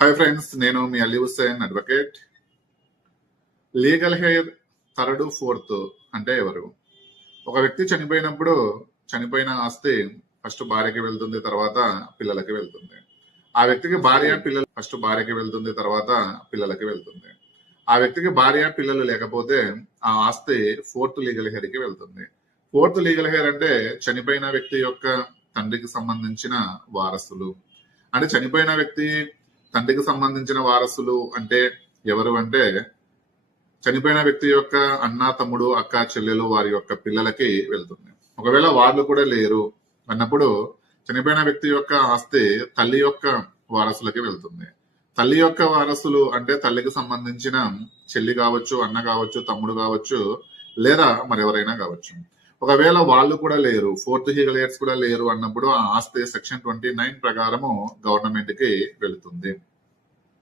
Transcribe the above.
Hi friends, నేను మీ Ali Hussain advocate. Legal heir third fourth అంటే ఎవరు? ఒక వ్యక్తి చనిపోయినప్పుడు చనిపోయిన ఆస్తి ఫస్ట్ భార్యకి వెళ్తుంది, తర్వాత పిల్లలకి వెళ్తుంది. ఆ వ్యక్తికి భార్య పిల్లలు ఫస్ట్ భార్యకి వెళ్తుంది, తర్వాత పిల్లలకి వెళ్తుంది. ఆ వ్యక్తికి భార్య పిల్లలు లేకపోతే ఆ ఆస్తి ఫోర్త్ లీగల్ హెయిర్ కి వెళ్తుంది. ఫోర్త్ లీగల్ హెయిర్ అంటే చనిపోయిన వ్యక్తి యొక్క తండ్రికి సంబంధించిన వారసులు. అంటే చనిపోయిన వ్యక్తి తండ్రికి సంబంధించిన వారసులు అంటే ఎవరు అంటే చనిపోయిన వ్యక్తి యొక్క అన్న, తమ్ముడు, అక్క, చెల్లెలు వారి యొక్క పిల్లలకి వెళ్తుంది. ఒకవేళ వాళ్ళు కూడా లేరు అన్నప్పుడు చనిపోయిన వ్యక్తి యొక్క ఆస్తి తల్లి యొక్క వారసులకి వెళ్తుంది. తల్లి యొక్క వారసులు అంటే తల్లికి సంబంధించిన చెల్లి కావచ్చు, అన్న కావచ్చు, తమ్ముడు కావచ్చు, లేదా మరెవరైనా కావచ్చు. ఒకవేళ వాళ్ళు కూడా లేరు, ఫోర్త్ లీగల్ హెయిర్స్ కూడా లేరు అన్నప్పుడు ఆ ఆస్తి సెక్షన్ 29 ప్రకారము గవర్నమెంట్ కి వెళుతుంది.